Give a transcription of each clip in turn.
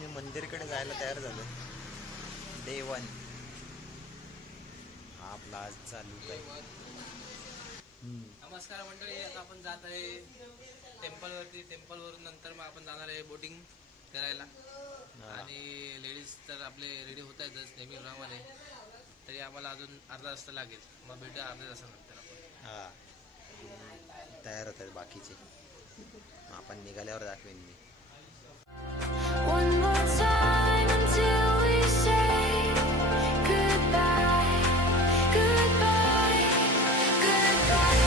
आम्ही मंदिरकडे जायला तयार झालो. डे 1 हा आपला आज चालू आहे. नमस्कार मंडळी, आता आपण जात आहे टेम्पलवरती. टेम्पलवरून नंतर मग आपण जाणार आहे बोटिंग करायला. आणि लेडीज तर आपले रेडी होत आहेतच नेहमीप्रमाणे, तरी आम्हाला अजून अर्धा तास लागेल. मग भेटूया अर्ध्या तासानंतर आपण. तयार होत आहेत बाकीचे. आपण निघाल्यावर दाखवेन मी. One more time until we say goodbye, goodbye, goodbye.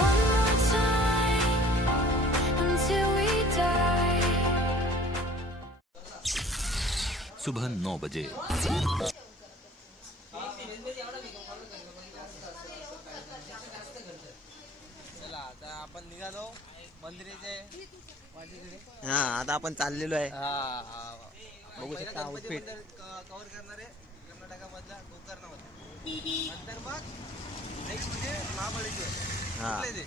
One more time until we die. सुबह 9 बजे. चला आता आपण निघालो मंदिराचे. आता आपण चाललेलो आहे. बघू शकता outfit. कव्हर करणार आहे कर्नाटकामधला गोकर्णामध्ये. नंतर मग नेक्स्ट म्हणजे महाबळेश्वर. हा, कुठले ते?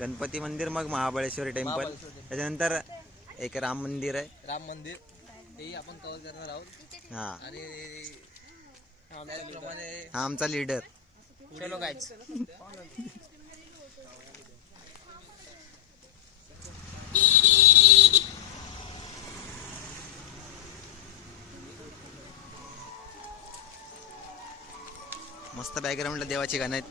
गणपती मंदिर, मग महाबळेश्वर टेम्पल, महाबळेश्वर टेम्पल. त्याच्यानंतर एक राम मंदिर आहे. राम मंदिर हेही आपण कव्हर करणार आहोत. हा, आणि त्याचप्रमाणे हा आमचा लीडर. चलो गाईज. मस्त बॅकग्राऊंडला देवाची गाणं आहेत.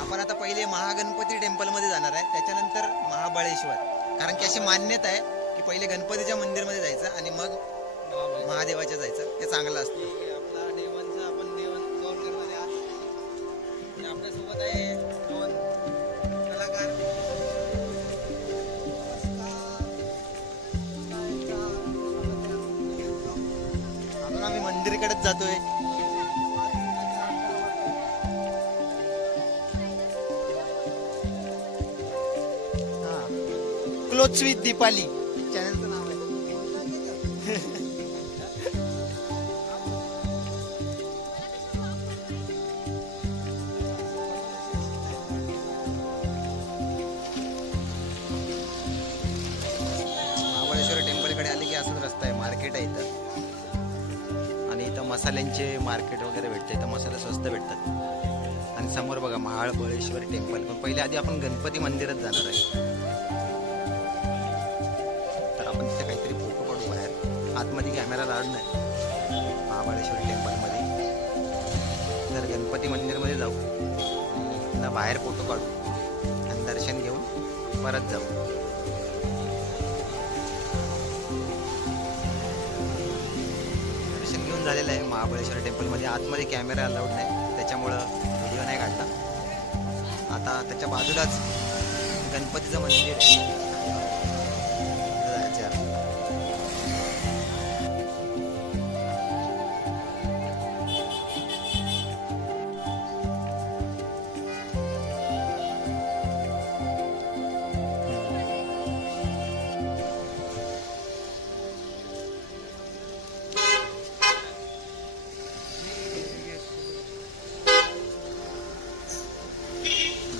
आपण आता पहिले महागणपती टेम्पलमध्ये जाणार आहे, त्याच्यानंतर महाबळेश्वर. कारण की अशी मान्यता आहे की पहिले गणपतीच्या मंदिरमध्ये जायचं आणि मग महादेवाच्या जायचं, ते चांगलं असतं. आपला देवांचं आपण देवन कव्हर करणार आहे आज. आणि आपल्यासोबत आहे 2 कलाकार. अजून आम्ही मंदिरकडेच जातोय. क्लोथ्स विथ दीपाली चॅनलचं नाव आहे. महाबळेश्वर टेम्पलकडे आले की असंच रस्ता आहे, मार्केट आहे इथं. आणि इथं मसाल्यांचे मार्केट वगैरे भेटते. इथं मसाले स्वस्त भेटतात. आणि समोर बघा महाबळेश्वर टेम्पल. पण पहिले आधी आपण गणपती मंदिरात जाणार आहे. तर आपण तिथे काहीतरी फोटो काढू बाहेर. आतमध्ये कॅमेरा लावणार नाही महाबळेश्वर टेम्पलमध्ये. तर गणपती मंदिरमध्ये जाऊ, पुन्हा बाहेर फोटो काढू आणि दर्शन घेऊन परत जाऊ. दर्शन घेऊन झालेलं आहे महाबळेश्वर टेम्पलमध्ये. आतमध्ये कॅमेरा अलाउड नाही, त्याच्यामुळं व्हिडिओ नाही काढला. आता त्याच्या बाजूलाच गणपतीचं मंदिर आहे, जायचं आहे.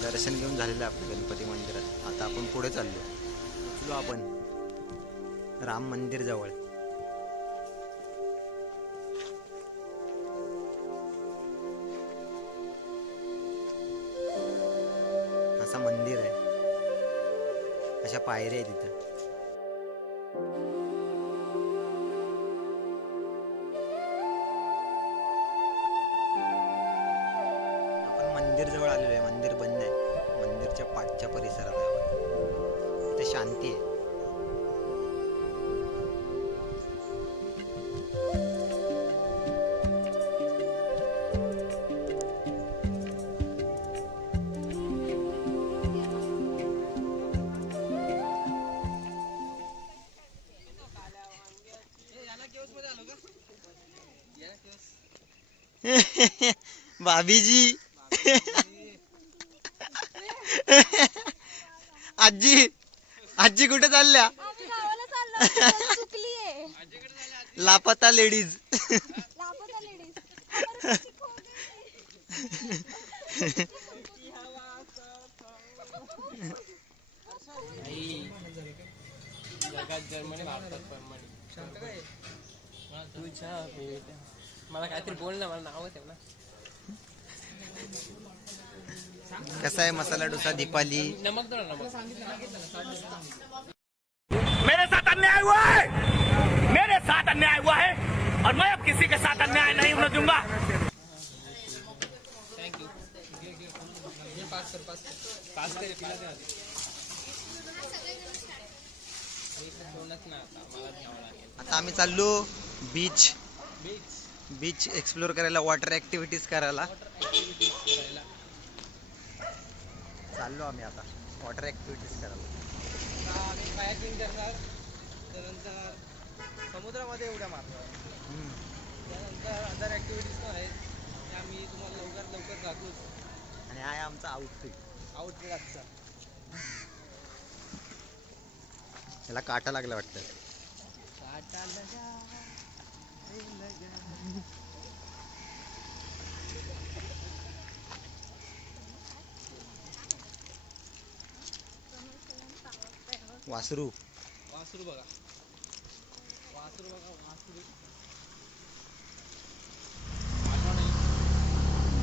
दर्शन घेऊन झालेलं आहे आपल्या गणपती मंदिरात. आता आपण पुढे चाललो. पोचलो आपण राम मंदिर जवळ. असं मंदिर आहे, अशा पायऱ्या आहे तिथं. आपण मंदिर जवळ आलेलो आहे. मंदिर बंद आहे. मंदिरच्या पाठच्या परिसरात आहे आपण. इथे शांती आहे. भाभीजी आजी आजी कुठे चालल्या? आम्ही गावाला चाललो होतो, चुकलीये. लापता लेडीज. लापता लेडीज. हमारे पीछे खो गई. जगात जर्मनी, भारतात जर्मनी. तुझ्या भेट मला काहीतरी बोल ना, मला नाव ठेव ना. कसा आहे मसाला डोसा दीपाली? नमक दो ना, नमक. मेरे साथ अन्याय हुआ है, मेरे साथ अन्याय हुआ है और मैं अब किसी के साथ अन्याय नहीं होने दूंगा. थँक्यू. पास कर, पास कर, पास कर. कोणच ना, आता मला घ्यावं लागेल. आता आम्ही चाललो बीच बीच बीच एक्सप्लोर करायला, वॉटर ऍक्टिव्हिटीज करायला ऍक्टिव्हिटीज करायला. चाललो आम्ही आता वॉटर ऍक्टिव्हिटीज करायला. आता आम्ही कायाकिंग करणार, त्यानंतर समुद्रामध्ये उड्या मारणार, त्यानंतर अदर ॲक्टिव्हिटीज पण आहेत त्या आम्ही तुम्हाला लवकरात लवकर दाखवूच. आणि हा आहे आमचा आउटफिट. आउटफिट आजचा. त्याला काटा लागला वाटतं. काटा लगा, रे लगा. वासरू वासरू बघा, वासरू बघा, वासरू.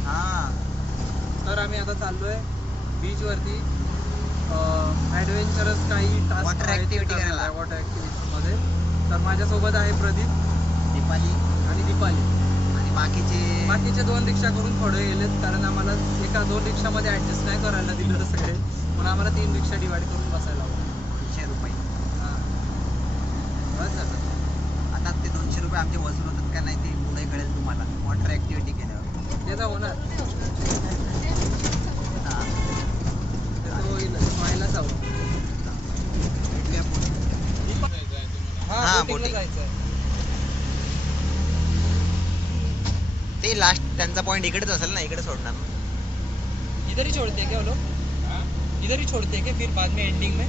हा. तर आम्ही आता चाललोय बीच वरती. ॲडव्हेंचरस काही टास्क Water activity करायला. वॉटर ॲक्टिव्हिटी मध्ये. तर माझ्यासोबत आहे प्रदीप दीपाली आणि दीपाली. आणि बाकीचे 2 रिक्षा करून थोडे गेलेत, कारण आम्हाला एका 2 रिक्षामध्ये ऍडजस्ट नाही करायला दिलं सगळे, म्हणून आम्हाला 3 रिक्षा डिवाइड करून बसायला हवं. 200 रुपये. हां, बस झालं. आता ते 200 रुपये आमचे वसूल होतात का नाही ते पुढे कळेल तुम्हाला वॉटर ऍक्टिव्हिटी केल्यावर. ते तर होणार, हा. ते तर होईल, व्हायलाच हवं. भेटूया पुढे. हा, हा, बोटिंगला boating. जायचं. ते लास्ट त्यांचा पॉइंट इकडेच असेल ना, इकडे सोडणार ना. इधर ही छोड़ते हैं क्या वो लोग? इधर ही छोड़ते हैं क्या फिर बाद में एंडिंग में?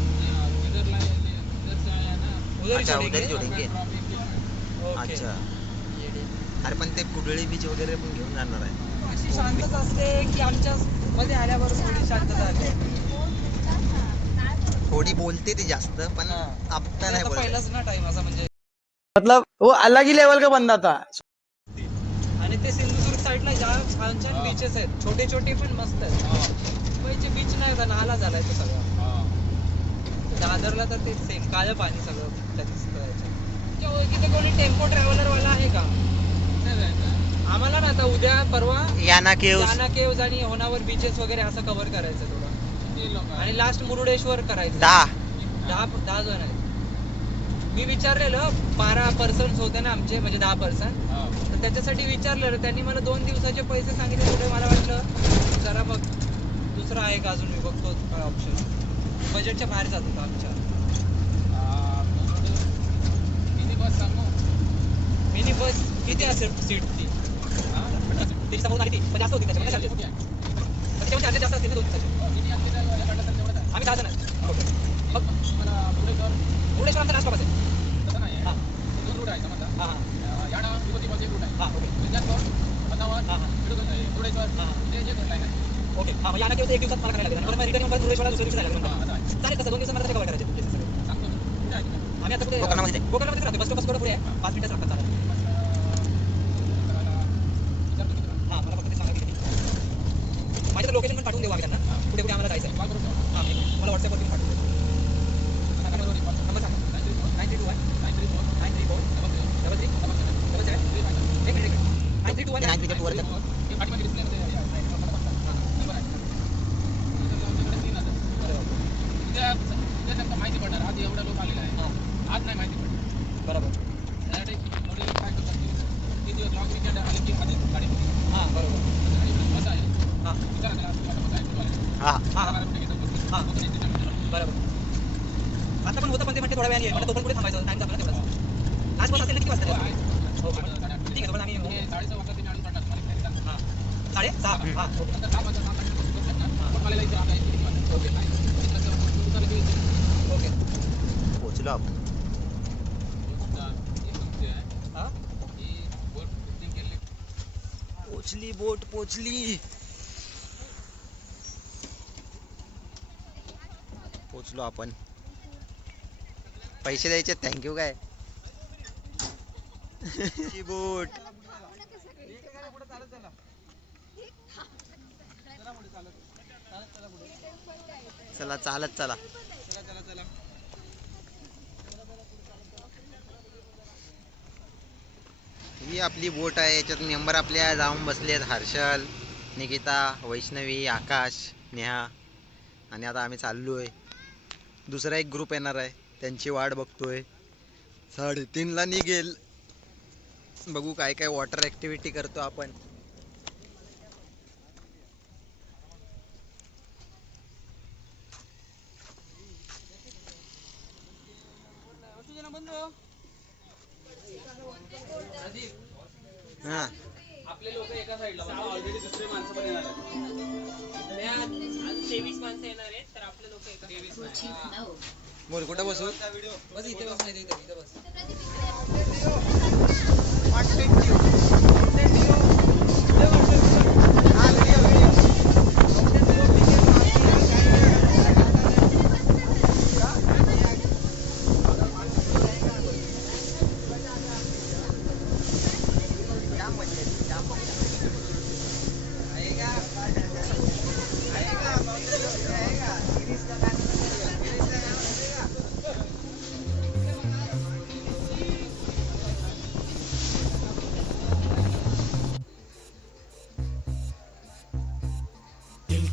उधर ही अच्छा, उधर ही छोड़ेंगे. जोडेंगे. ओके. अच्छा. अरे पण ते कुडळी बीच वगैरे पण घेऊन जाणार आहे. अशी शांतता असते की आमच्या मध्ये आल्यावर थोडी शांतता आली. थोडी बोलते ती जास्त, पण हा. आता नाही आता बोलत. पहिलाच ना टाइम असा म्हणजे. मतलब वो अलग ही लेवल का बंदा था. आणि ते सिंधुदुर्ग साईडला ज्या छान छान बीचेस आहेत, छोटे छोटे पण मस्त आहेत. मुंबईचे बीच नाही का, नाला झालाय तो सगळा. दादरला तर ते सेम काळं पाणी सगळं त्या दिसतं याच्यात. तुमच्या ओळखीचं कोणी टेम्पो ट्रॅव्हलर वाला आहे का? आम्हाला ना आता उद्या परवा याना केव्स. याना केव्ज आणि होनावर बीचेस वगैरे असं कव्हर करायचं थोडं, आणि लास्ट मुरुडेश्वर करायचं. 10 जण आहेत. मी विचारलेलं 12 पर्सन्स होते ना आमचे, म्हणजे 10 पर्सन. तर त्याच्यासाठी विचारलेलं, त्यांनी मला 2 दिवसाचे पैसे सांगितले. पुढे मला वाटलं जरा बघ दुसरा आहे का अजून, मी बघतो काय ऑप्शन. बजेटच्या बाहेर जात होता आमच्या. मिनी बस किती असेल सीट ती? ती समोर आली ती पण जास्त होती त्याच्यामध्ये, त्याच्यामध्ये चार्जेस जास्त असतील ना 2 दिवसाचे. आम्ही 10 जण आहे. ओके. मग मुरुडेश्वर आमचा लास्ट स्टॉप असेल. हां हां हां ओके. हां हां. ओके हां मग या किंवा एक दिवसात मला करायला लागेल आणि रिटर्न येऊन मुरुडेश्वरला दुसऱ्या दिवशी जायला लागेल चालेल तसं 2 दिवसात मला कव्हर करायचे आम्ही आता कुठे गोकर्णामध्ये राहतो बस स्टॉप पुढे आहे 5 मिनिटं लागतात चालेल हां मला फक्त ते सांगा किती माझं लोकेशन पण पाठवून देऊ आम्ही त्यांना कुठे कुठे आम्हाला जायचं आहे हां मला व्हॉट्सअपवरती पाठवून नंबर सांगा 932 माहिती पडणार आज एवढा लोक आलेला आहे आज नाही माहिती पडणार बरोबर काय करतात 3 दिवस लॉग वीकेंड आले की आधी गाडी हां बरोबर मजा आहे हां विचारा त्याला मजा आहे हां हां बरोबर आता पण होतं पण ते म्हणते थोड्या वेळाने मला तो पण पुढे थांबायचं टाइम झाला तेवढा आज पण असेल ना किती वाजता हो ठीक आहे पण आम्ही 6:30 वाजता तुम्ही आणून पडणार हां 6:30 हां ओके नंतर 6 वाजता मला इथे आपल्या किती वाजता ओके पोचलो आपण हां पोचली बोट पोचली पोचलो आपण पैसे द्यायचे थँक्यू काय ची बोट चला चालत चला ही आपली बोट आहे याच्यात मेंबर आपल्या जाऊन बसले आहेत हर्षल निकिता वैष्णवी आकाश नेहा आणि आता आम्ही चाललोय दुसरा एक ग्रुप येणार आहे त्यांची वाट बघतोय 3:30ला निघेल बघू काय काय वॉटर ऍक्टिव्हिटी करतो आपण हा आपले लोक एका साईडला ऑलरेडी दुसरे माणसं पण येणार आहेत 23 माणसं येणार आहेत तर आपले लोक एका 23 बोल कुठं बसू बस इथे बस नाही इथे बस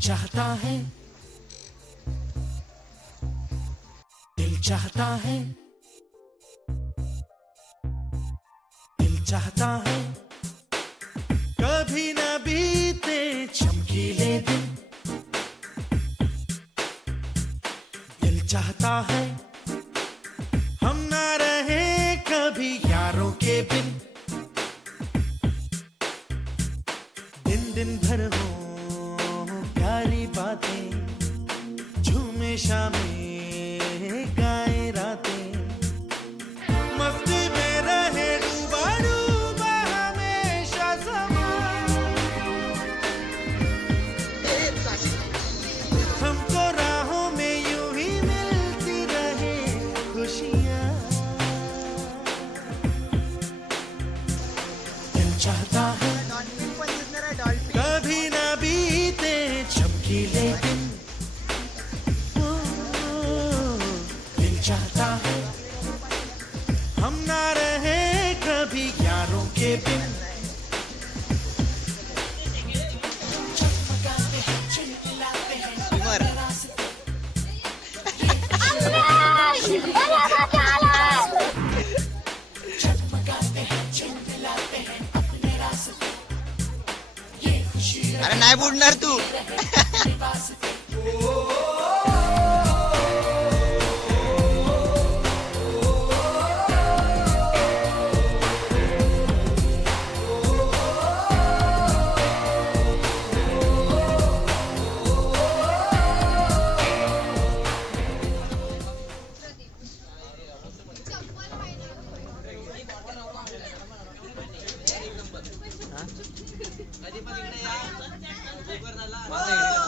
चाहता है दिल चाहता है दिल चाहता है कभी न बीते चमकीले दिन दिल चाहता है हम ना रहे कभी यारों के बिन दिन दिन भर हो प्यारी बातें झूमे शामें गाए रातें मस्ती में रहे डूबा डूबा हमेशा समा हमको राहों में यूं ही मिलती रहे खुशियाँ दिल चाहता है कभी न बीते चमकीले दिन दिल चाहता है हम ना रहे कभी यारों के बिन उमर अरे नाही बुडणार तू माझा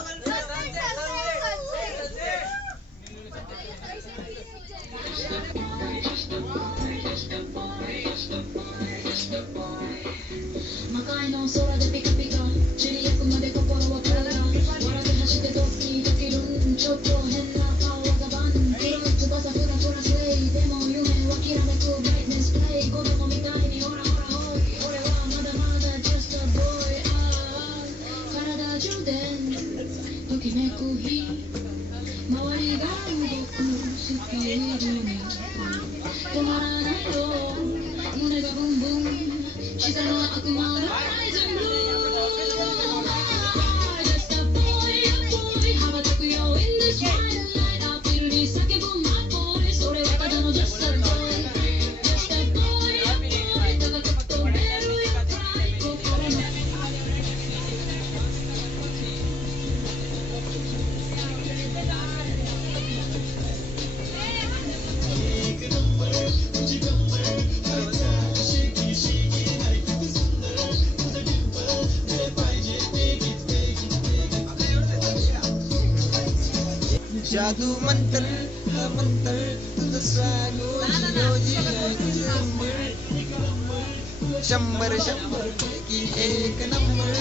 जादू मंतर मंतर तुझं स्वागोजी शंभर शंभर पैकी एक नंबर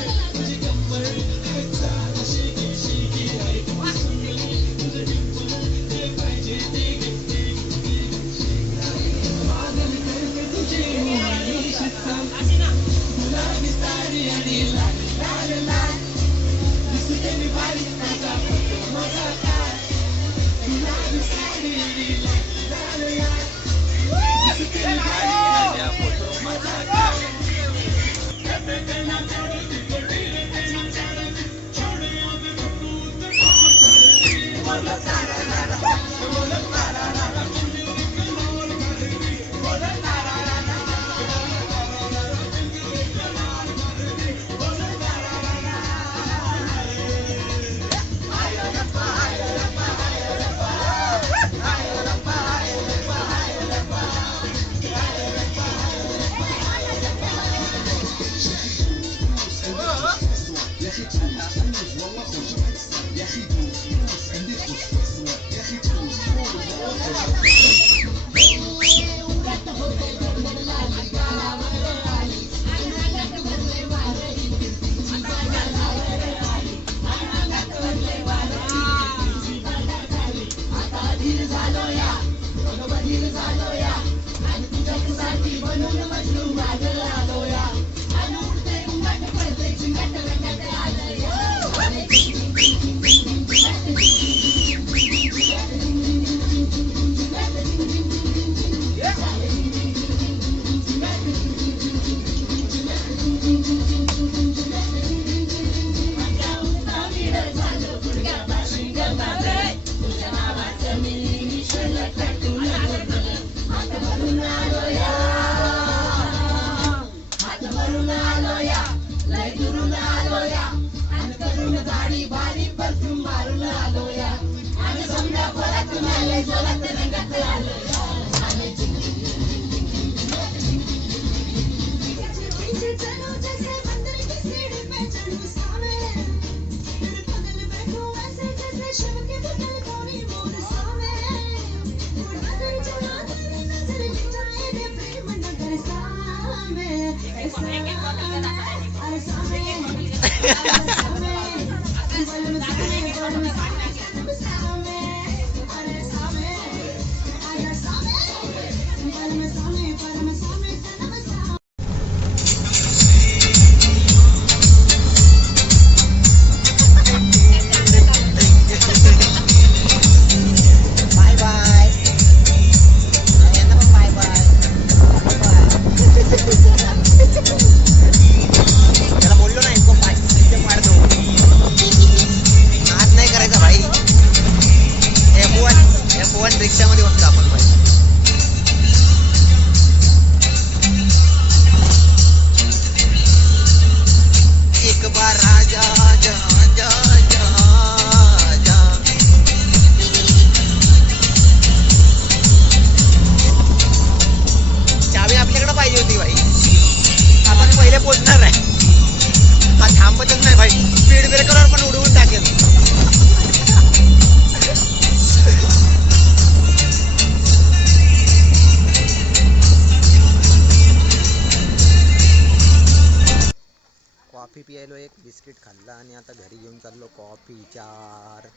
कॉफी प्यायलो, एक बिस्किट खाल्ला आणि आता घरी घेऊन चाललो कॉफी 4.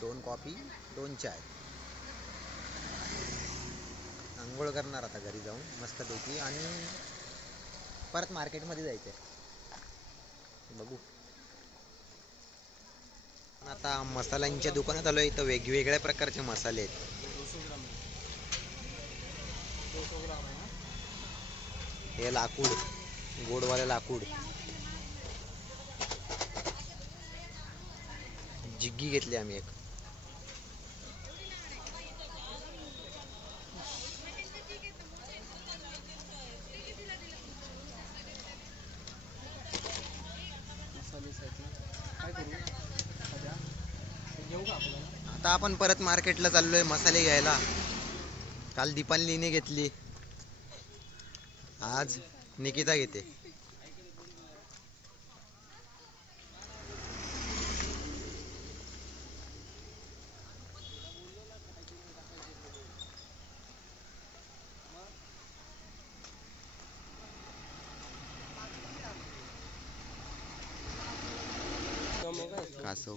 2 कॉफी 2 चाय. आंघोळ करणार आता घरी जाऊन मस्तपैकी आणि परत मार्केटमध्ये जायचं आहे. बघू. आता मसाल्यांच्या दुकानात आलो. इथं वेगवेगळ्या प्रकारचे मसाले आहेत. हे लाकूड, गोडवाले लाकूड. जिग्गी घेतली आम्ही एक. आता आपण परत मार्केटला चाललोय मसाले घ्यायला. काल दीपालीने घेतली, आज निकिता घेते. कासव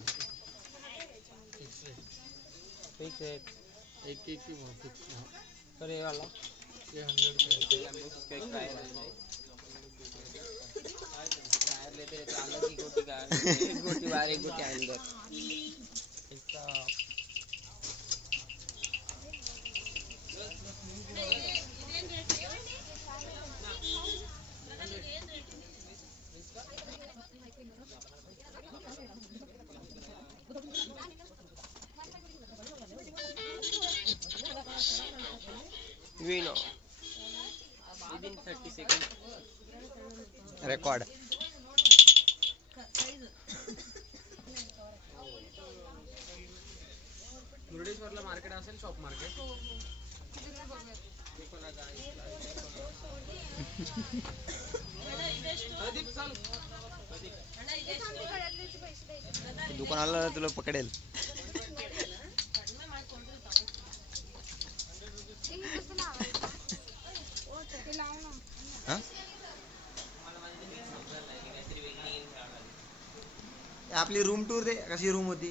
रेकॉर्ड. मुर्डेश्वरला मार्केट असेल, शॉप मार्केट. दुकानाला तुला पकडेल. हा? आपली रूम टूर दे. कशी रूम होती?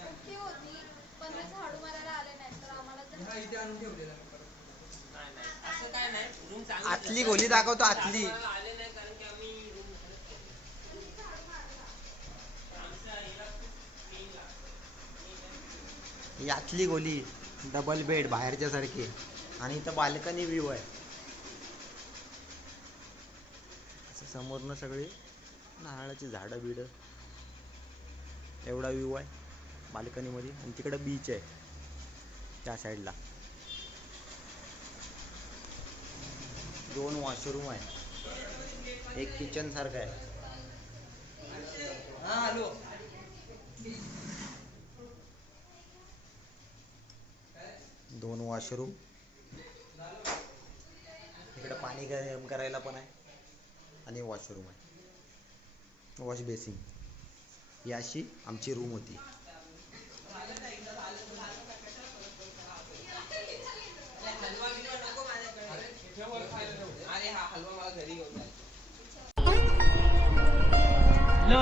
मोठी होती, पण ते झाडू मारायला आले नाही तर आम्हाला आतली खोली दाखवतो. आतली ही आतली खोली, डबल बेड बाहेरच्या सारखी. आणि इथं बाल्कनी व्ह्यू आहे. समोरनं सगळी नारळाची झाडं बिड, एवढा व्ह्यू आहे बाल्कनी मध्ये. आणि तिकडे बीच आहे त्या साईडला. 2 वॉशरूम आहे, एक किचन सारखं आहे. 2 वॉशरूम. इकडे पाणी गरम करायला पण आहे आणि वॉशरूम आहे, वॉश बेसिन. ही अशी आमची रूम होती. लो